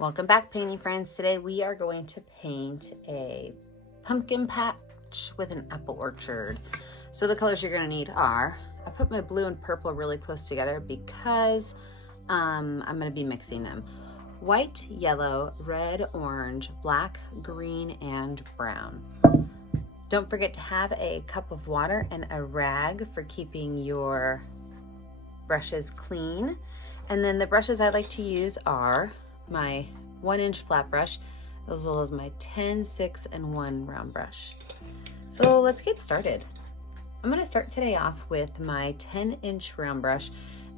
Welcome back, painting friends. Today we are going to paint a pumpkin patch with an apple orchard. So the colors you're going to need are, I put my blue and purple really close together because I'm going to be mixing them. White, yellow, red, orange, black, green, and brown. Don't forget to have a cup of water and a rag for keeping your brushes clean. And then the brushes I like to use are my 1-inch flat brush, as well as my 10, 6, and 1 round brush. So let's get started. I'm going to start today off with my 10-inch round brush,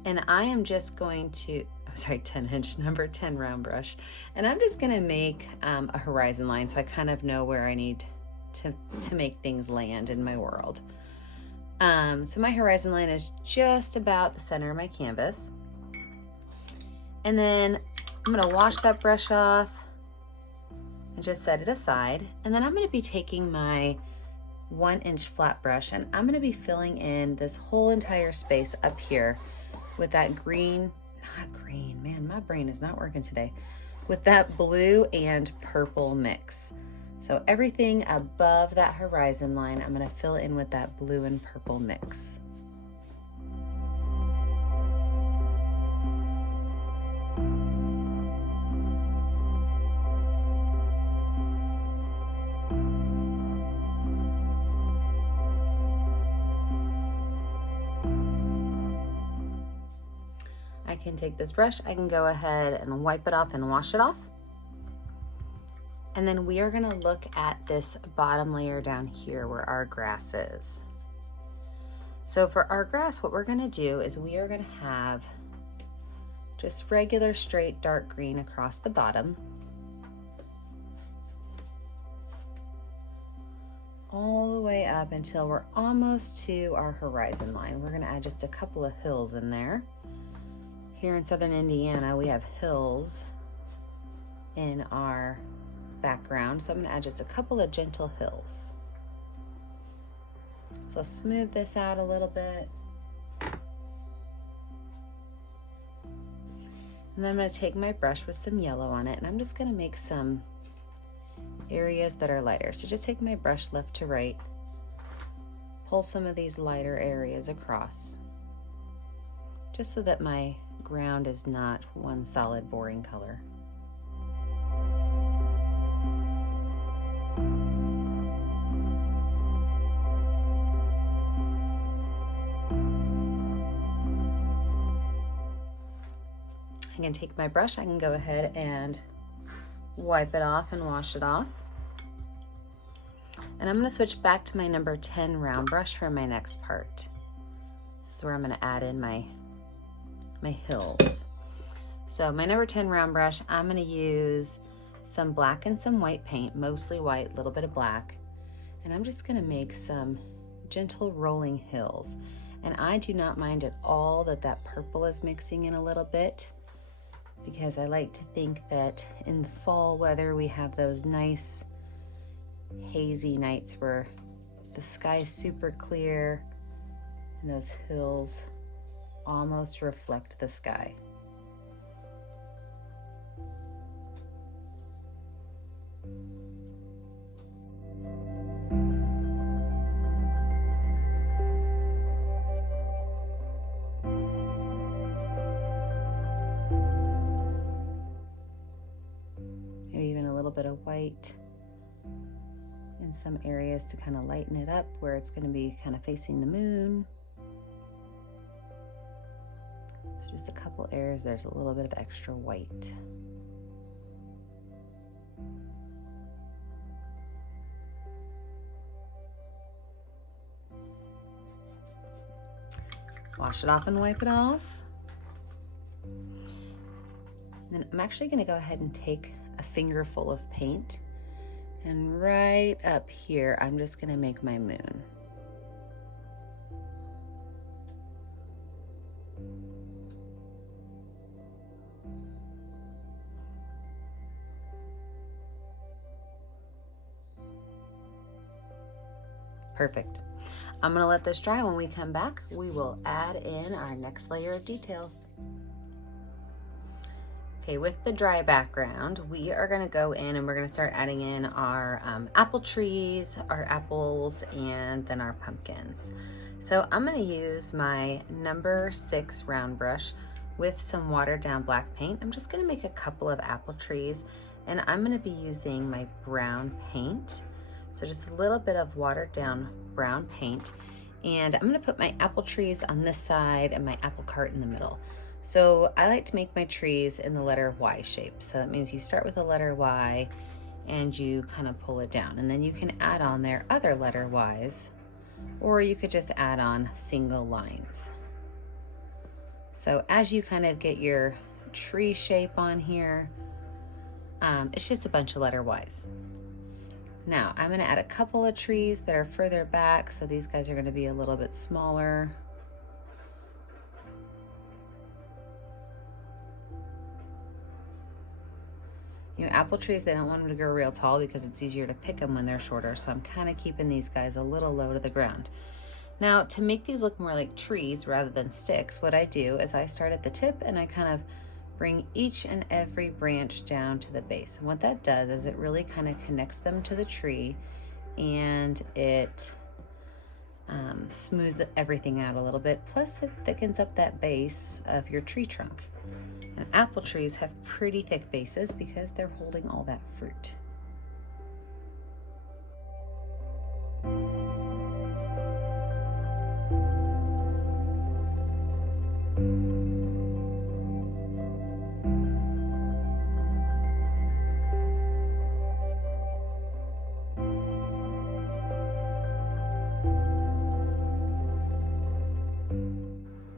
and I am just going to, 10-inch, number 10 round brush, and I'm just going to make a horizon line so I kind of know where I need to make things land in my world. So my horizon line is just about the center of my canvas. And then I'm going to wash that brush off and just set it aside. And then I'm going to be taking my 1-inch flat brush and I'm going to be filling in this whole entire space up here with that green, man, my brain is not working today, with that blue and purple mix. So everything above that horizon line, I'm going to fill in with that blue and purple mix. I can take this brush, I can go ahead and wipe it off and wash it off. And then we are going to look at this bottom layer down here where our grass is. So for our grass, what we're going to do is we are going to have just regular straight dark green across the bottom, all the way up until we're almost to our horizon line. We're going to add just a couple of hills in there. Here in southern Indiana, we have hills in our background, so I'm going to add just a couple of gentle hills. So I'll smooth this out a little bit. And then I'm going to take my brush with some yellow on it, and I'm just going to make some areas that are lighter. So just take my brush left to right, pull some of these lighter areas across, just so that my ground is not one solid boring color. I can take my brush, I can go ahead and wipe it off and wash it off. And I'm going to switch back to my number 10 round brush for my next part. This is where I'm going to add in my hills. So my number 10 round brush, I'm going to use some black and some white paint, mostly white, a little bit of black. And I'm just going to make some gentle rolling hills. And I do not mind at all that that purple is mixing in a little bit, because I like to think that in the fall weather we have those nice hazy nights where the sky's super clear and those hills almost reflect the sky. Maybe even a little bit of white in some areas to kind of lighten it up where it's going to be kind of facing the moon. So just a couple areas, there's a little bit of extra white. Wash it off and wipe it off. Then I'm actually going to go ahead and take a fingerful of paint, and right up here I'm just going to make my moon. Perfect. I'm going to let this dry. When we come back, we will add in our next layer of details. Okay, with the dry background, we are gonna go in and we're gonna start adding in our apple trees, our apples, and then our pumpkins. So I'm gonna use my number 6 round brush with some watered down black paint. I'm just gonna make a couple of apple trees, and I'm gonna be using my brown paint. So just a little bit of watered down brown paint. And I'm gonna put my apple trees on this side and my apple cart in the middle. So I like to make my trees in the letter Y shape. So that means you start with the letter Y and you kind of pull it down. And then you can add on there other letter Ys, or you could just add on single lines. So as you kind of get your tree shape on here, it's just a bunch of letter Ys. Now I'm gonna add a couple of trees that are further back. So these guys are gonna be a little bit smaller. You know, apple trees, they don't want them to grow real tall because it's easier to pick them when they're shorter. So I'm kind of keeping these guys a little low to the ground. Now, to make these look more like trees rather than sticks, what I do is I start at the tip and I kind of bring each and every branch down to the base. And what that does is it really kind of connects them to the tree, and it smooths everything out a little bit. Plus, it thickens up that base of your tree trunk. And apple trees have pretty thick bases because they're holding all that fruit.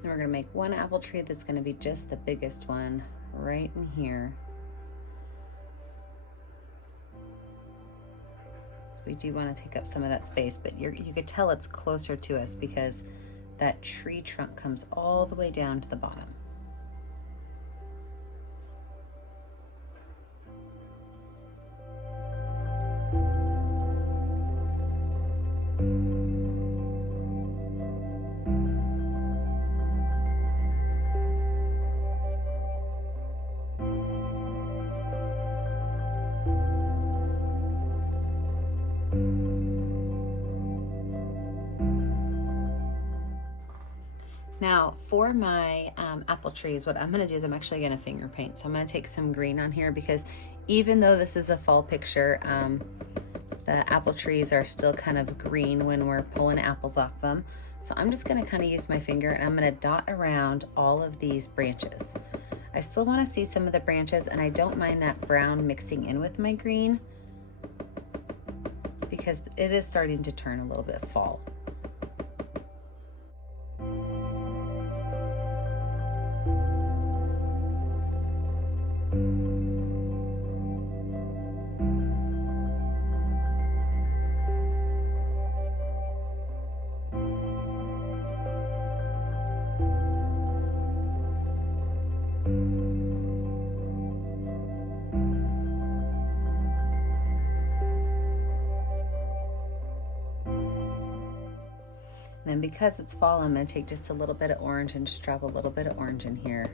And we're gonna make one apple tree that's gonna be just the biggest one right in here. So we do want to take up some of that space, but you could tell it's closer to us because that tree trunk comes all the way down to the bottom. Now for my apple trees, what I'm gonna do is I'm actually gonna finger paint. So I'm gonna take some green on here because even though this is a fall picture, the apple trees are still kind of green when we're pulling apples off them. So I'm just gonna kind of use my finger and I'm gonna dot around all of these branches. I still wanna see some of the branches, and I don't mind that brown mixing in with my green because it is starting to turn a little bit fall. And because it's fall, I'm gonna take just a little bit of orange and just drop a little bit of orange in here.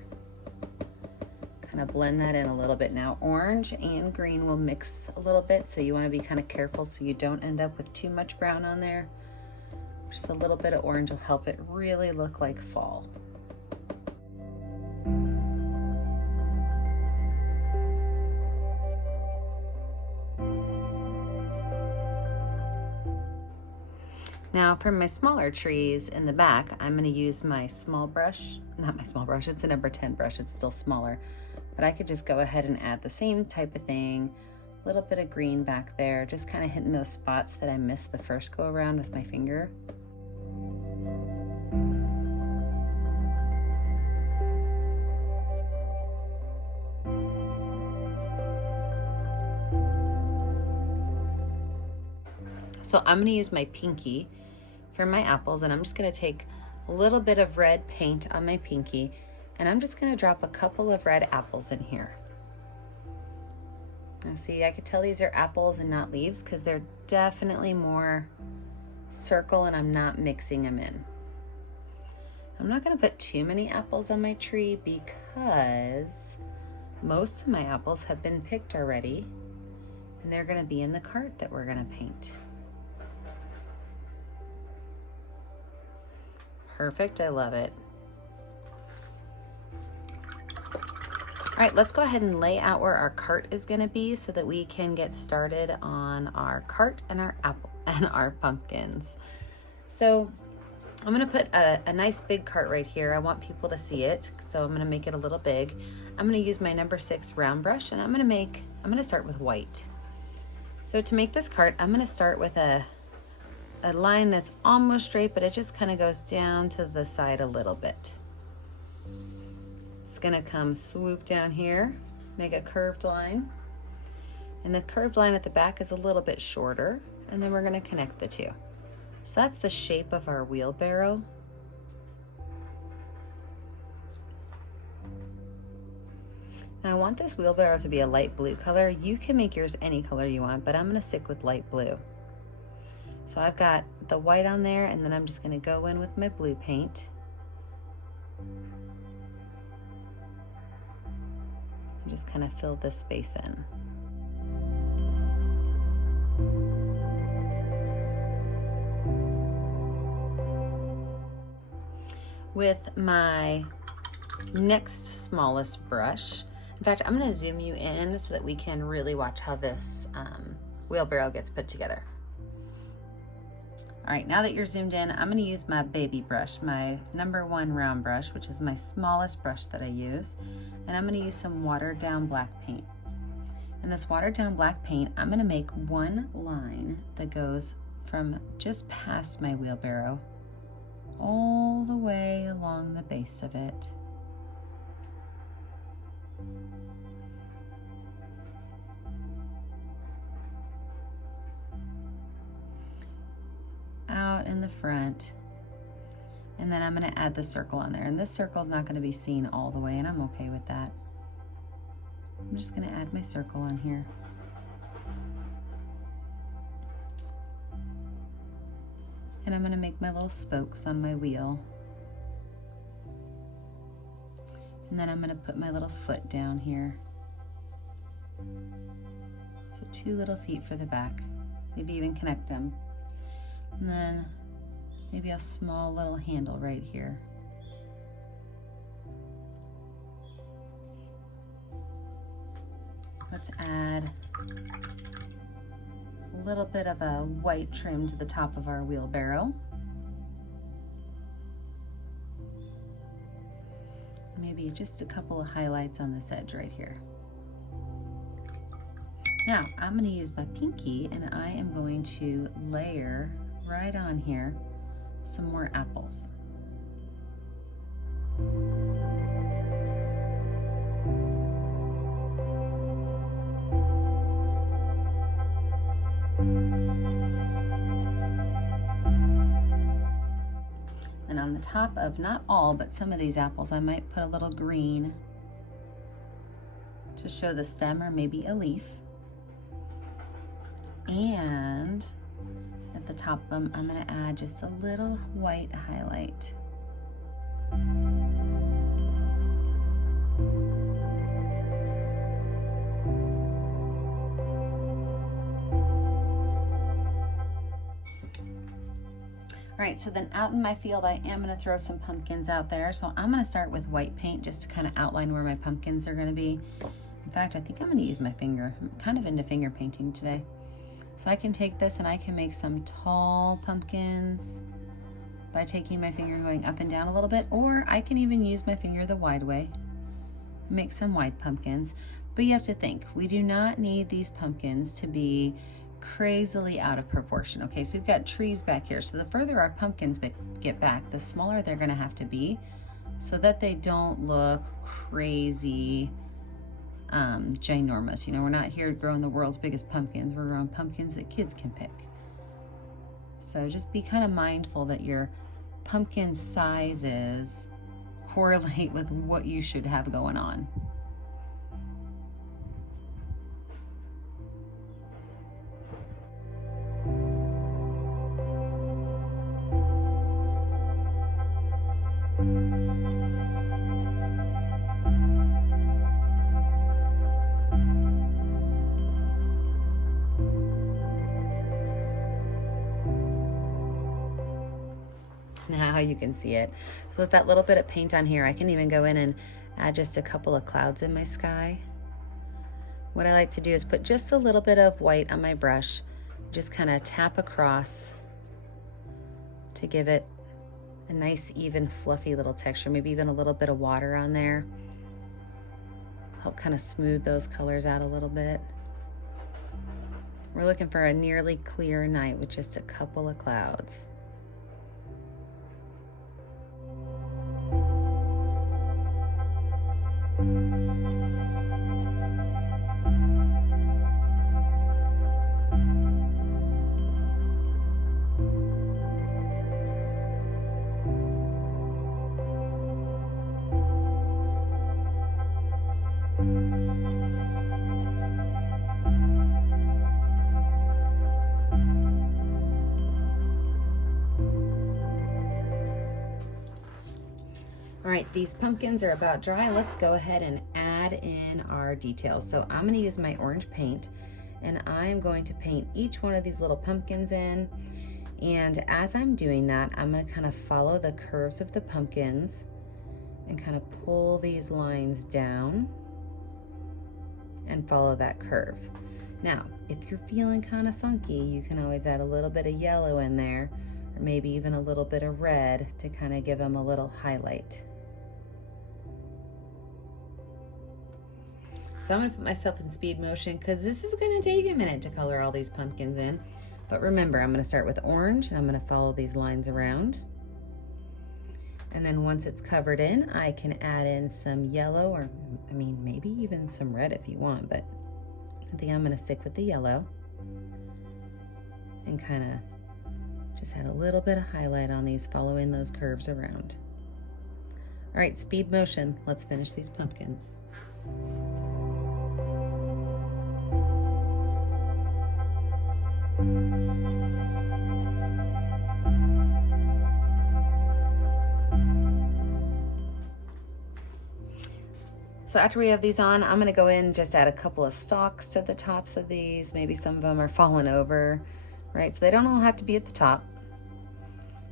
Kind of blend that in a little bit. Now, orange and green will mix a little bit, so you wanna be kind of careful so you don't end up with too much brown on there. Just a little bit of orange will help it really look like fall. Now for my smaller trees in the back, I'm gonna use my small brush, not my small brush, it's a number 10 brush, it's still smaller, but I could just go ahead and add the same type of thing, a little bit of green back there, just kind of hitting those spots that I missed the first go around with my finger. So I'm gonna use my pinky for my apples, and I'm just gonna take a little bit of red paint on my pinky, and I'm just gonna drop a couple of red apples in here. Now see, I could tell these are apples and not leaves because they're definitely more circle and I'm not mixing them in. I'm not gonna put too many apples on my tree because Most of my apples have been picked already, and they're going to be in the cart that we're going to paint. Perfect, I love it. All right, let's go ahead and lay out where our cart is going to be so that we can get started on our cart and our apple and our pumpkins. So I'm going to put a nice big cart right here. I want people to see it, so I'm going to make it a little big. I'm going to use my number 6 round brush, and I'm going to start with white. So to make this cart, I'm going to start with a line that's almost straight, but it just kind of goes down to the side a little bit. It's gonna come swoop down here, make a curved line. And the curved line at the back is a little bit shorter, and then we're gonna connect the two. So that's the shape of our wheelbarrow. Now I want this wheelbarrow to be a light blue color. You can make yours any color you want, but I'm gonna stick with light blue. So I've got the white on there, and then I'm just gonna go in with my blue paint. Just kind of fill this space in. With my next smallest brush, in fact, I'm going to zoom you in so that we can really watch how this wheelbarrow gets put together. All right, now that you're zoomed in, I'm going to use my baby brush, my number 1 round brush, which is my smallest brush that I use. And I'm going to use some watered down black paint. And this watered down black paint, I'm going to make one line that goes from just past my wheelbarrow all the way along the base of it. Out in the front. And then I'm going to add the circle on there. And this circle is not going to be seen all the way, and I'm okay with that. I'm just going to add my circle on here. And I'm going to make my little spokes on my wheel. And then I'm going to put my little foot down here. So 2 little feet for the back. Maybe even connect them. And then maybe a small little handle right here. Let's add a little bit of a white trim to the top of our wheelbarrow. Maybe just a couple of highlights on this edge right here. Now I'm going to use my pinky, and I am going to layer right on here some more apples. And on the top of not all, but some of these apples, I might put a little green to show the stem, or maybe a leaf. And at the top of them, I'm going to add just a little white highlight. All right, so then out in my field, I am going to throw some pumpkins out there. So I'm going to start with white paint just to kind of outline where my pumpkins are going to be. In fact, I think I'm going to use my finger. I'm kind of into finger painting today. So I can take this and I can make some tall pumpkins by taking my finger and going up and down a little bit, or I can even use my finger the wide way and make some wide pumpkins. But you have to think, we do not need these pumpkins to be crazily out of proportion. Okay, so we've got trees back here. So the further our pumpkins get back, the smaller they're going to have to be so that they don't look crazy ginormous. You know, we're not here growing the world's biggest pumpkins. We're growing pumpkins that kids can pick. So just be kind of mindful that your pumpkin sizes correlate with what you should have going on. Now you can see it. So with that little bit of paint on here, I can even go in and add just a couple of clouds in my sky. What I like to do is put just a little bit of white on my brush, just kind of tap across to give it a nice, even, fluffy little texture, maybe even a little bit of water on there. Help kind of smooth those colors out a little bit. We're looking for a nearly clear night with just a couple of clouds. All right, these pumpkins are about dry. Let's go ahead and add in our details. So I'm gonna use my orange paint, and I'm going to paint each one of these little pumpkins in. And as I'm doing that, I'm gonna kind of follow the curves of the pumpkins and kind of pull these lines down and follow that curve. Now, if you're feeling kind of funky, you can always add a little bit of yellow in there, or maybe even a little bit of red to kind of give them a little highlight. So I'm gonna put myself in speed motion because this is gonna take a minute to color all these pumpkins in. But remember, I'm gonna start with orange and I'm gonna follow these lines around. And then once it's covered in, I can add in some yellow, or I mean, maybe even some red if you want, but I think I'm gonna stick with the yellow and kind of just add a little bit of highlight on these, following those curves around. All right, speed motion, let's finish these pumpkins. So after we have these on, I'm gonna go in and just add a couple of stalks to the tops of these. Maybe some of them are falling over, right? So they don't all have to be at the top,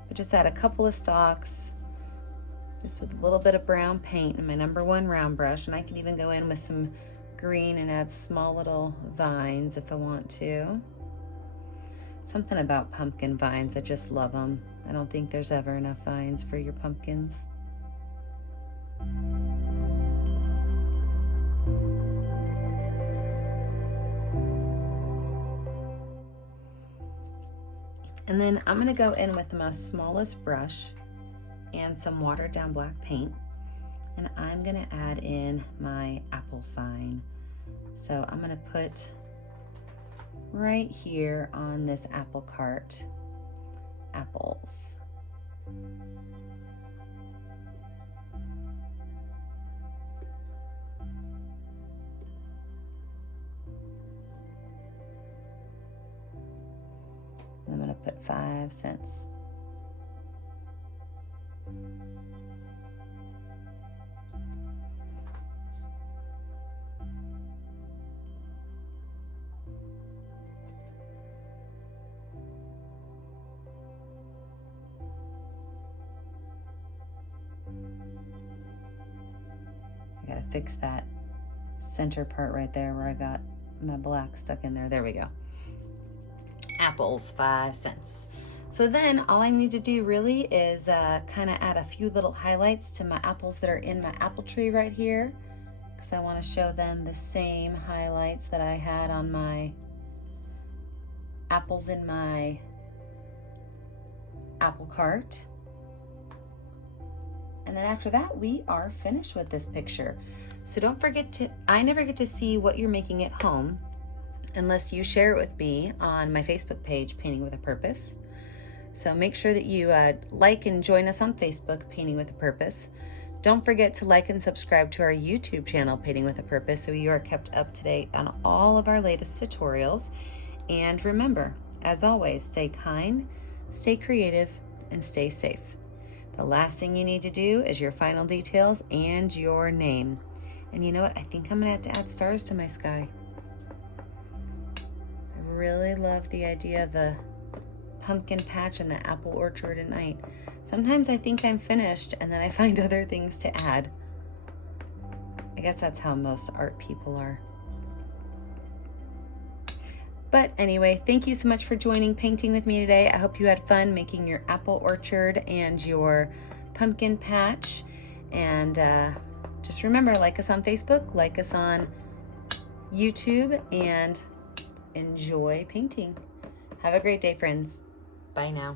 but just add a couple of stalks, just with a little bit of brown paint and my #1 round brush. And I can even go in with some green and add small little vines if I want to. Something about pumpkin vines, I just love them. I don't think there's ever enough vines for your pumpkins. And then I'm gonna go in with my smallest brush and some watered down black paint, and I'm gonna add in my apple sign. So I'm gonna put right here on this apple cart, apples. And I'm gonna put 5 cents. I gotta fix that center part right there where I got my black stuck in there. There we go. Apples, 5 cents. So then all I need to do really is kind of add a few little highlights to my apples that are in my apple tree right here, because I want to show them the same highlights that I had on my apples in my apple cart. And then after that, we are finished with this picture. So don't forget to, I never get to see what you're making at home unless you share it with me on my Facebook page, Painting with a Purpose. So make sure that you like and join us on Facebook, Painting with a Purpose. Don't forget to like and subscribe to our YouTube channel, Painting with a Purpose, so you are kept up to date on all of our latest tutorials. And remember, as always, stay kind, stay creative, and stay safe. The last thing you need to do is your final details and your name. And you know what? I think I'm gonna have to add stars to my sky. Really love the idea of the pumpkin patch and the apple orchard at night. Sometimes I think I'm finished and then I find other things to add. I guess that's how most art people are. But anyway, thank you so much for joining painting with me today. I hope you had fun making your apple orchard and your pumpkin patch. And just remember, like us on Facebook, like us on YouTube, and enjoy painting. Have a great day, friends. Bye now.